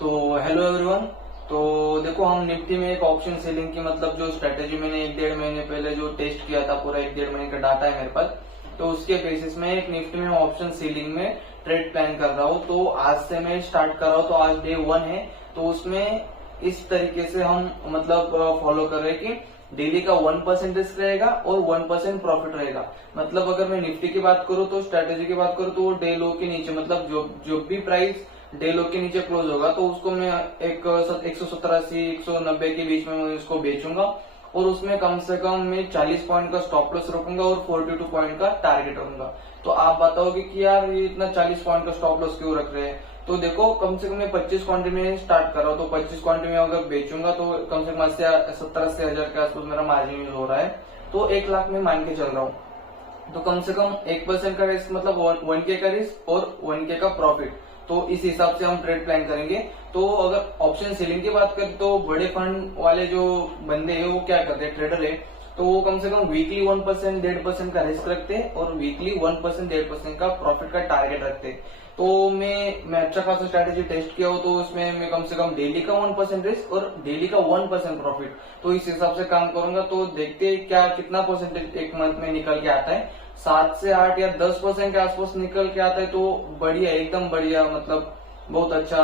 तो hello everyone. तो देखो, हम निफ्टी में एक ऑप्शन सेलिंग की मतलब जो स्ट्रेटेजी मैंने 1-1.5 महीने पहले जो टेस्ट किया था, पूरा 1-1.5 महीने का डाटा है मेरे पास। तो उसके बेसिस में एक निफ्टी में ऑप्शन सेलिंग में ट्रेड प्लान कर रहा हूँ। तो आज से मैं स्टार्ट कर रहा हूँ, तो आज डे 1 है। तो उसमें इस तरीके से हम मतलब फॉलो कर रहे हैं कि डेली का 1% रिस्क रहेगा और 1% प्रॉफिट रहेगा। मतलब अगर मैं निफ्टी की बात करूँ, तो स्ट्रेटेजी की बात करूँ, तो डे लो के नीचे मतलब जो भी प्राइस डे लो के नीचे क्लोज होगा, तो उसको मैं एक 170-80, 190 के बीच में मैं इसको बेचूंगा। और उसमें कम से कम मैं 40 पॉइंट का स्टॉप लॉस रखूंगा और 42 पॉइंट का टारगेट रखूंगा। तो आप बताओगे कि यार ये इतना 40 पॉइंट का स्टॉप लॉस क्यों रख रहे हैं? तो देखो, कम से कम मैं 25 क्वांटिटी में स्टार्ट कर रहा हूँ। तो 25 क्वांटिटी में अगर बेचूंगा तो कम से कम 70-80 हजार के आसपास मेरा मार्जिन यूज हो रहा है। तो 1 लाख में मान के चल रहा हूँ। तो कम से कम 1% का रिस्क मतलब 1K का रिस्क और 1K का प्रॉफिट। तो इस हिसाब से हम ट्रेड प्लान करेंगे। तो अगर ऑप्शन सेलिंग की बात करें, तो बड़े फंड वाले जो बंदे हैं वो क्या करते हैं, ट्रेडर है, तो वो कम से कम वीकली 1%, 1.5% का रिस्क रखते हैं और वीकली 1%, 1.5% का प्रॉफिट का टारगेट रखते हैं। तो मैं अच्छा खासा स्ट्रैटेजी टेस्ट किया हो, तो उसमें मैं कम से कम डेली का 1% रिस्क और डेली का 1% प्रॉफिट, तो इस हिसाब से काम करूंगा। तो देखते हैं क्या कितना परसेंटेज एक मंथ में निकल के आता है। 7 से 8 या 10% के आसपास निकल के आता है तो बढ़िया, एकदम बढ़िया, मतलब बहुत अच्छा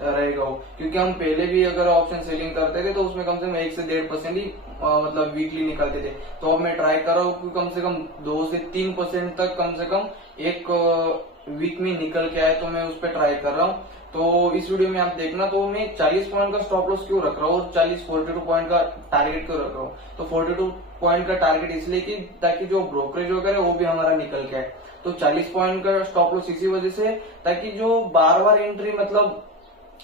रहेगा वो। क्योंकि हम पहले भी अगर ऑप्शन सेलिंग करते थे तो उसमें कम से कम 1 से 1.5% ही मतलब वीकली निकलते थे। तो अब मैं ट्राई कर रहा हूँ कि कम से कम 2 से 3% तक कम से कम एक वीक में निकल के आए, तो मैं उस पर ट्राई कर रहा हूँ। तो इस वीडियो में आप देखना, तो मैं 40 पॉइंट का स्टॉप लॉस क्यों रख रहा हूँ और 42 पॉइंट का टारगेट क्यों रख रहा हूँ। तो 42 पॉइंट का टारगेट इसलिए कि ताकि जो ब्रोकरेज वगैरह वो भी हमारा निकल के आए। तो 40 पॉइंट का स्टॉप लॉस इसी वजह से, ताकि जो बार बार एंट्री मतलब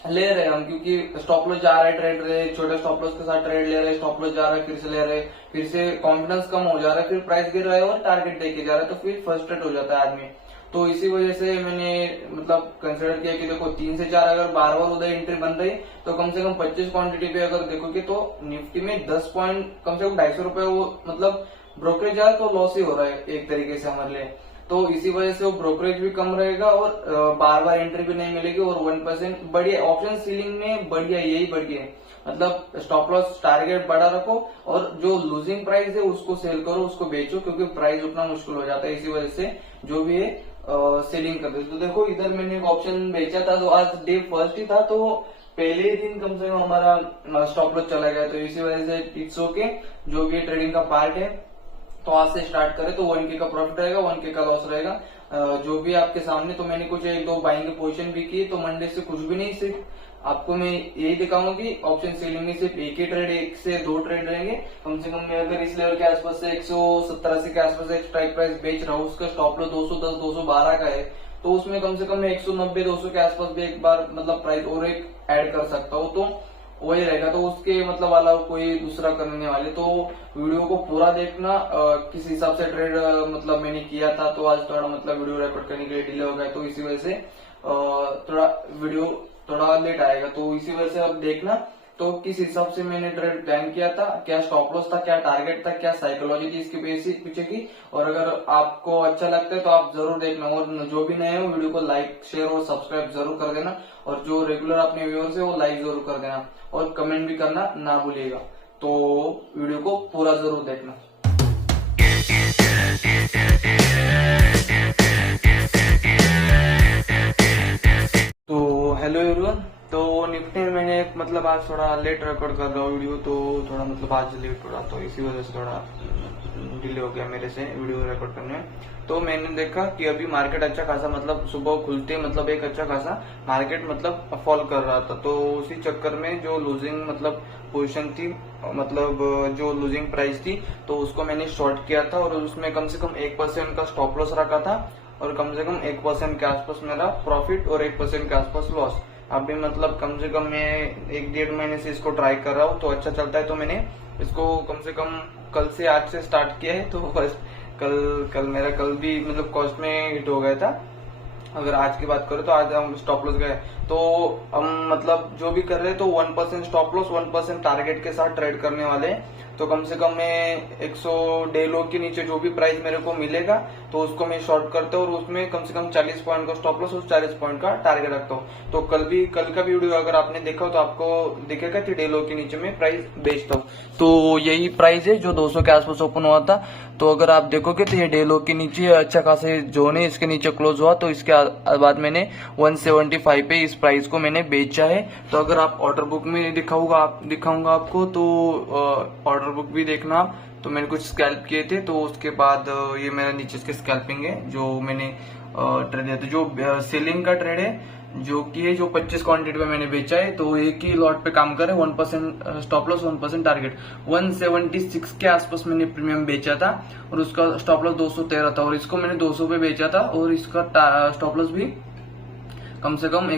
ले रहे हम, क्योंकि स्टॉप लॉस जा रहा है, ट्रेड रहे छोटे स्टॉप लॉस के साथ ट्रेड ले रहे, स्टॉप लॉस जा रहा है फिर से ले रहे, फिर से कॉन्फिडेंस कम हो जा रहा है, फिर प्राइस गिर रहा है और टारगेट देके जा रहा है, तो फिर फ्रस्ट्रेट हो जाता है आदमी। तो इसी वजह से मैंने मतलब कंसिडर किया कि देखो 3 से 4 अगर बार बार उधर एंट्री बन रही, तो कम से कम 25 क्वांटिटी पे अगर देखोगे तो निफ्टी में 10 पॉइंट कम से कम 250 रुपए वो मतलब ब्रोकरेज जा, तो लॉस ही हो रहा है एक तरीके से हमारे लिए। तो इसी वजह से वो ब्रोकरेज भी कम रहेगा और बार बार एंट्री भी नहीं मिलेगी और 1% बढ़िया ऑप्शन सीलिंग में बढ़िया, यही बढ़िया है। मतलब स्टॉप लॉस टारगेट बड़ा रखो और जो लूजिंग प्राइस है उसको सेल करो, उसको बेचो, क्योंकि प्राइस उतना मुश्किल हो जाता है। इसी वजह से जो भी है सेलिंग कर दो। तो देखो, इधर मैंने एक ऑप्शन बेचा था, तो आज डे फर्स्ट ही था, तो पहले ही दिन कम से कम हमारा स्टॉप लॉस चला गया। तो इसी वजह से इट्स ओके, जो भी ट्रेडिंग का पार्ट है। तो आज से स्टार्ट करें तो 1K का प्रॉफिट रहेगा, 1K का लॉस रहेगा, जो भी आपके सामने। तो मैंने कुछ 1-2 बाइंग की पोजीशन भी की। तो मंडे से कुछ भी नहीं, सिर्फ आपको मैं यही दिखाऊंगा कि ऑप्शन सेलिंग में सिर्फ एक ही ट्रेड, 1 से 2 ट्रेड रहेंगे। कम से कम मैं अगर इस लेवल के आसपास से 170-80 के आसपास एक स्ट्राइक प्राइस बेच रहा हूँ, उसका स्टॉप लॉस 210, 212 का है, तो उसमें कम से कम मैं 190-200 के आसपास भी एक बार मतलब प्राइस और एक ऐड कर सकता हूँ। तो वही रहेगा। तो उसके मतलब वाला कोई दूसरा करने वाले, तो वीडियो को पूरा देखना। किस हिसाब से ट्रेड मतलब मैंने किया था, तो आज थोड़ा मतलब वीडियो रिकॉर्ड करने के लिए डिले हो गया, तो इसी वजह से थोड़ा वीडियो थोड़ा लेट आएगा। तो इसी वजह से अब देखना, तो किस हिसाब से मैंने ट्रेड प्लान किया था, क्या स्टॉप लॉस था, क्या टारगेट था, क्या साइकोलॉजी थी इसके पीछे की। और अगर आपको अच्छा लगता है तो आप जरूर देखना, और जो भी नए हो वीडियो को लाइक, शेयर और सब्सक्राइब जरूर कर देना। और जो रेगुलर अपने व्यूअर्स है वो लाइक जरूर कर देना और कमेंट भी करना ना भूलिएगा। तो वीडियो को पूरा जरूर देखना। तो हेलो एवरीवन। तो निफ्टी में मैंने मतलब आज थोड़ा लेट रिकॉर्ड कर रहा हूँ वीडियो, तो थोड़ा मतलब आज लेट हो रहा, तो इसी वजह से थोड़ा डिले हो गया मेरे से वीडियो रिकॉर्ड करने में। तो मैंने देखा कि अभी मार्केट अच्छा खासा मतलब सुबह खुलते मतलब एक अच्छा खासा मार्केट मतलब फॉल कर रहा था। तो उसी चक्कर में जो लूजिंग मतलब पोजीशन थी, मतलब जो लूजिंग प्राइस थी, तो उसको मैंने शॉर्ट किया था और उसमें कम से कम 1% का स्टॉप लॉस रखा था और कम से कम 1% के आसपास मेरा प्रॉफिट और 1% के आसपास लॉस। अभी मतलब कम से कम मैं 1-1.5 महीने से इसको ट्राई कर रहा हूँ, तो अच्छा चलता है। तो मैंने इसको कम से कम कल से आज से स्टार्ट किया है। तो बस कल मेरा कल भी मतलब कॉस्ट में हिट हो गया था। अगर आज की बात करें तो आज हम स्टॉप लॉस गए, तो हम मतलब जो भी कर रहे हैं तो 1% स्टॉप लॉस, 1% टारगेट के साथ ट्रेड करने वाले हैं। तो कम से कम मैं 100 डे लो के नीचे जो भी प्राइस मेरे को मिलेगा तो उसको मैं शॉर्ट करता हूँ और उसमें कम से कम 40 पॉइंट का स्टॉप लॉस और 40 पॉइंट का टारगेट रखता हूँ। तो कल का वीडियो अगर आपने देखा हो तो आपको दिखेगा कि डे लो के नीचे में प्राइस बेचता हूँ। तो यही प्राइस है जो 200 के आसपास ओपन हुआ था। तो अगर आप देखोगे तो ये डे लो के नीचे अच्छा खासे जोन है, इसके नीचे क्लोज हुआ तो इसके बाद मैंने 175 पे इस प्राइस को मैंने बेचा है। तो अगर आप ऑर्डर बुक में दिखाऊंगा आपको तो ऑर्डर बुक भी देखना। तो मैंने कुछ स्कैल्प किए थे तो उसके बाद ये मेरा नीचे इसके स्कैल्पिंग है जो मैंने ट्रेड दिया था। जो सेलिंग का ट्रेड है जो 25 क्वांटिटी में मैंने बेचा है तो एक ही लॉट पे काम करे, 1% स्टॉप लॉस 1% टारगेट। 176 के आसपास मैंने प्रीमियम बेचा था और उसका स्टॉप लॉस 213 था और इसको मैंने 200 पे बेचा था और इसका स्टॉप लॉस भी कम से कम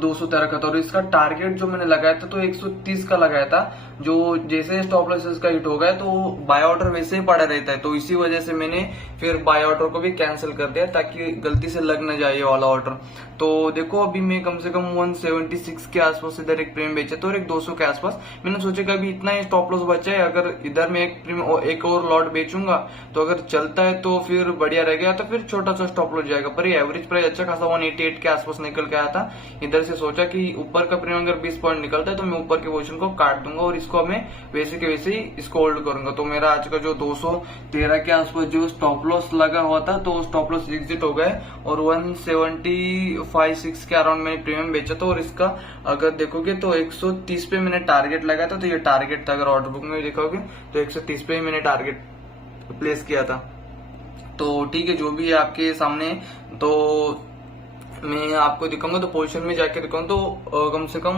213 का था और इसका टारगेट जो मैंने लगाया था तो 130 का लगाया था। जो जैसे स्टॉप लॉस इसका हिट हो गया तो बाय ऑर्डर वैसे ही पड़ा रहता है, तो इसी वजह से मैंने फिर बाय ऑर्डर को भी कैंसिल कर दिया ताकि गलती से लग न जाए ये वाला ऑर्डर। तो देखो अभी मैं कम से कम 176 के आसपास इधर एक प्रीमियम बेचा था और एक 200 के आसपास। मैंने सोचा कि अभी इतना ही स्टॉप लॉस बचा है, अगर इधर में एक और लॉट बेचूंगा तो अगर चलता है तो फिर बढ़िया रहेगा, तो फिर छोटा सा स्टॉप लॉस जाएगा। पर एवरेज प्राइस अच्छा खासा 188 के आसपास निकल के आया था। इधर से सोचा कि ऊपर का प्रीमियम अगर 20 पॉइंट निकलता है तो मैं ऊपर के पोजीशन को काट दूंगा और इसको मैं वैसे के वैसे ही इसको होल्ड करूंगा। तो मेरा आज का जो 213 के आसपास जो स्टॉप लॉस लगा हुआ था तो स्टॉप लॉस एग्जिट हो गए और 175-6 के अराउंड मैंने प्रीमियम बेचा था और इसका अगर देखोगे तो 130 पे मैंने टारगेट लगाया था। तो ये टारगेट था, अगर ऑर्डर बुक में देखोगे तो 130 पे ही मैंने टारगेट प्लेस किया था। तो ठीक है, जो भी है आपके सामने। तो मैं आपको दिखाऊंगा तो पोजीशन में जाके दिखाऊंगा तो कम से कम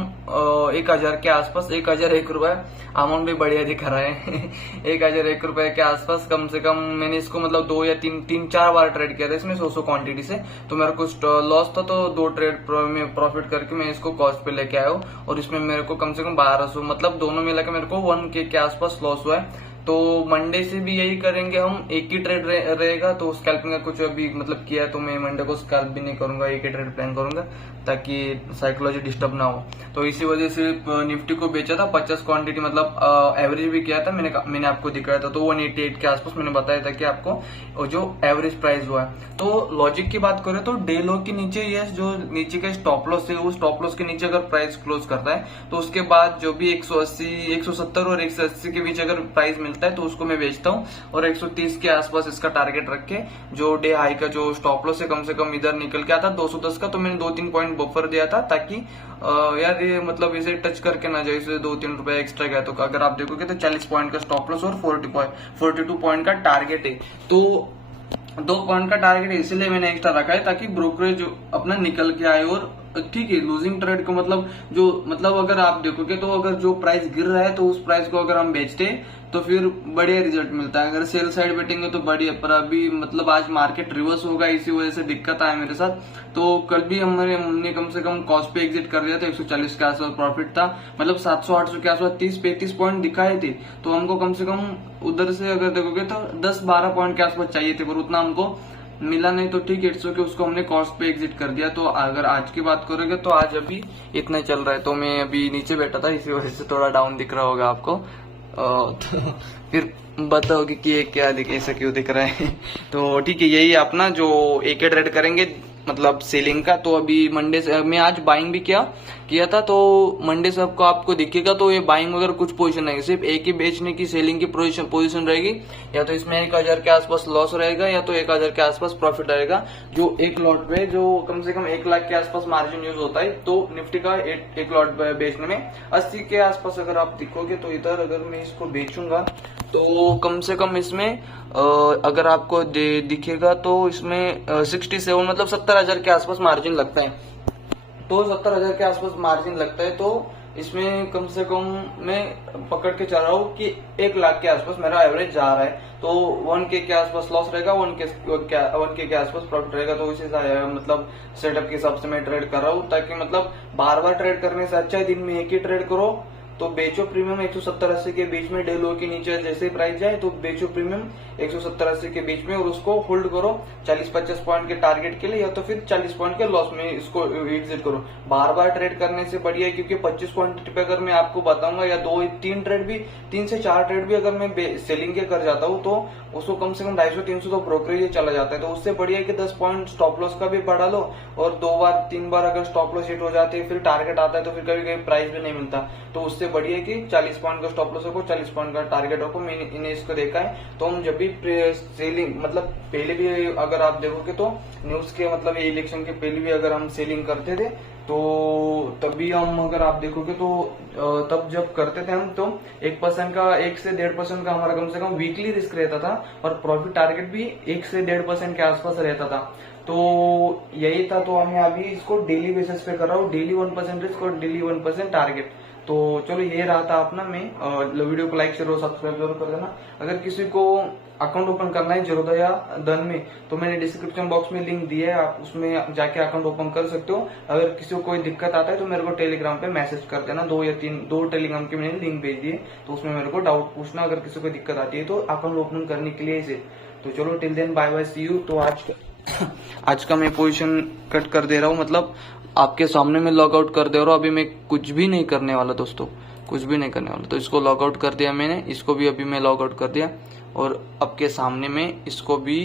1000 के आसपास, 1001 रुपए अमाउंट भी बढ़िया दिखा रहा है 1001 रुपए के आसपास कम से कम मैंने इसको मतलब 2 या 3-4 बार ट्रेड किया था इसमें 100 क्वांटिटी से। तो मेरा कुछ लॉस था तो 2 ट्रेड में प्रॉफिट करके मैं इसको कॉस्ट पे लेके आया हूँ और इसमें मेरे को कम से कम 1200 मतलब दोनों मिला के मेरे को 1K के आसपास लॉस हुआ है। तो मंडे से भी यही करेंगे हम, एक ही ट्रेड रहेगा। तो स्कैल्पिंग का कुछ अभी मतलब किया तो मैं मंडे को स्कैल्प भी नहीं करूंगा, एक ही ट्रेड प्लान करूंगा ताकि साइकोलॉजी डिस्टर्ब ना हो। तो इसी वजह से निफ्टी को बेचा था 50 क्वांटिटी मतलब एवरेज भी किया था मैंने आपको दिखाया था। तो 188 के आसपास मैंने बताया था कि आपको जो एवरेज प्राइस हुआ है। तो लॉजिक की बात करें तो डे लो के नीचे ये जो नीचे का स्टॉप लॉस है वो स्टॉप लॉस के नीचे अगर प्राइस क्लोज करता है तो उसके बाद जो भी 180, 170 और 180 के बीच अगर प्राइस मिलता है तो उसको मैं बेचता हूँ और 130 के आसपास इसका टारगेट रख के जो डे हाई का जो स्टॉप लॉस है कम से कम इधर निकल के आता 210 का। तो मैंने 2-3 पॉइंट बफर दिया था ताकि यार ये मतलब इसे टच करके ना जाए, इसे 2-3 रुपए एक्स्ट्रा गया। तो अगर आप देखोगे तो 40 पॉइंट का स्टॉप लॉस और 42 पॉइंट का टारगेट है। तो 2 पॉइंट का टारगेट इसलिए मैंने एक्स्ट्रा रखा है ताकि ब्रोकरेज अपना निकल के आए। और ठीक है, लूजिंग ट्रेड को मतलब अगर आप देखोगे तो अगर जो प्राइस गिर रहा है तो उस प्राइस को अगर हम बेचते तो फिर बढ़िया रिजल्ट मिलता है। अगर सेल साइड बैठेंगे तो बढ़िया, पर अभी मतलब आज मार्केट रिवर्स होगा, इसी वजह से दिक्कत आया मेरे साथ। तो कल भी हमने कम से कम कॉस्ट पे एग्जिट कर दिया था, 140 के आसपास प्रॉफिट था, मतलब 700-800 के आसपास 30-35 पॉइंट दिखाए थे। तो हमको कम से कम उधर से अगर देखोगे तो 10-12 पॉइंट के आसपास चाहिए थे, पर उतना हमको मिला नहीं। तो ठीक है, इट्स ओके, उसको हमने कॉस्ट पे एग्जिट कर दिया। तो अगर आज की बात करोगे तो आज अभी इतना चल रहा है। तो मैं अभी नीचे बैठा था इसी वजह से थोड़ा डाउन दिख रहा होगा आपको। तो फिर बताओगे कि ये क्या ऐसा क्यों दिख रहा है तो ठीक है, यही अपना जो एक ट्रेड करेंगे मतलब सेलिंग का। तो अभी मंडे से मैं आज बाइंग भी किया था, तो मंडे से आपको दिखेगा। तो ये बाइंग वगैरह कुछ पोजीशन नहीं, सिर्फ एक ही बेचने की सेलिंग की पोजीशन रहेगी। या तो इसमें 1000 के आसपास लॉस रहेगा या तो 1000 के आसपास प्रॉफिट रहेगा। जो एक लॉट पे जो कम से कम 1 लाख के आसपास मार्जिन यूज होता है, तो निफ्टी का एक लॉट बेचने में 80 के आसपास अगर आप दिखोगे तो इधर अगर मैं इसको बेचूंगा तो कम से कम इसमें अगर आपको दिखेगा तो इसमें 67 मतलब 70,000 के आसपास मार्जिन लगता है। तो 70,000 के आसपास मार्जिन लगता है तो इसमें कम से कम मैं पकड़ के चल रहा हूँ कि 1 लाख के आसपास मेरा एवरेज जा रहा है। तो 1K के आसपास लॉस रहेगा, 1K के आसपास प्रॉफिट रहेगा। तो इसी मतलब सेटअप के हिसाब से मैं ट्रेड कर रहा हूँ ताकि मतलब बार बार ट्रेड करने से अच्छा है दिन में एक ही ट्रेड करो तो बेचो प्रीमियम 170-80 के बीच में, डे लो के नीचे जैसे प्राइस जाए तो बेचो प्रीमियम 170-80 के बीच में और उसको होल्ड करो 40-50 पॉइंट के टारगेट के लिए, या तो फिर 40 पॉइंट के लॉस में इसको एग्जिट करो। बार बार ट्रेड करने से बढ़िया है, क्योंकि 25 पॉइंट पे अगर मैं आपको बताऊंगा या 2-3 ट्रेड भी, 3 से 4 ट्रेड भी अगर मैं सेलिंग के कर जाता हूँ तो उसको कम से कम 250-300 तो ब्रोकरेज चला जाता है। तो उससे बढ़िया है कि 10 पॉइंट स्टॉप लॉस का भी बढ़ा लो, और 2-3 बार अगर स्टॉप लॉस हिट हो जाते हैं, फिर टारगेट आता है तो फिर कभी कभी प्राइस भी नहीं मिलता। तो उससे बढ़िया है कि 40 पॉइंट का स्टॉप लॉस रखो, 40 पॉइंट का टारगेट रखो। मैंने इसको देखा है। तो हम जब भी सेलिंग, मतलब पहले भी अगर आप देखोगे तो न्यूज के मतलब इलेक्शन के पहले भी अगर हम सेलिंग करते थे तो तभी हम, अगर आप देखोगे तो तब जब करते थे हम तो 1% का, 1 से 1.5% का हमारा कम से कम वीकली रिस्क रहता था, और प्रॉफिट टारगेट भी 1 से 1.5% के आसपास रहता था। तो यही था। तो मैं अभी इसको डेली बेसिस पे कर रहा हूँ, डेली 1% रिस्क और डेली 1% टारगेट। तो चलो ये रहा था अपना। मैं वीडियो को लाइक शेयर और सब्सक्राइब जरूर कर देना। अगर किसी को अकाउंट ओपन करना है ज़ीरोधा या धन में, तो मैंने डिस्क्रिप्शन बॉक्स में लिंक दिया है, आप उसमें जाके अकाउंट ओपन कर सकते हो। अगर किसी को कोई दिक्कत आता है तो मेरे को टेलीग्राम पे मैसेज कर देना। 2 या 3 टेलीग्राम के मैंने लिंक भेज दिए, तो उसमें मेरे को डाउट पूछना अगर किसी को दिक्कत आती है तो अकाउंट ओपन करने के लिए इसे। तो चलो till then bye bye, see you. तो आज का मैं पोजीशन कट कर दे रहा हूँ, मतलब आपके सामने में लॉग आउट कर दे रहा हूँ। अभी मैं कुछ भी नहीं करने वाला दोस्तों, कुछ भी नहीं करने वाला। तो इसको लॉग आउट कर दिया मैंने, इसको भी अभी मैं लॉग आउट कर दिया, और आपके सामने में इसको भी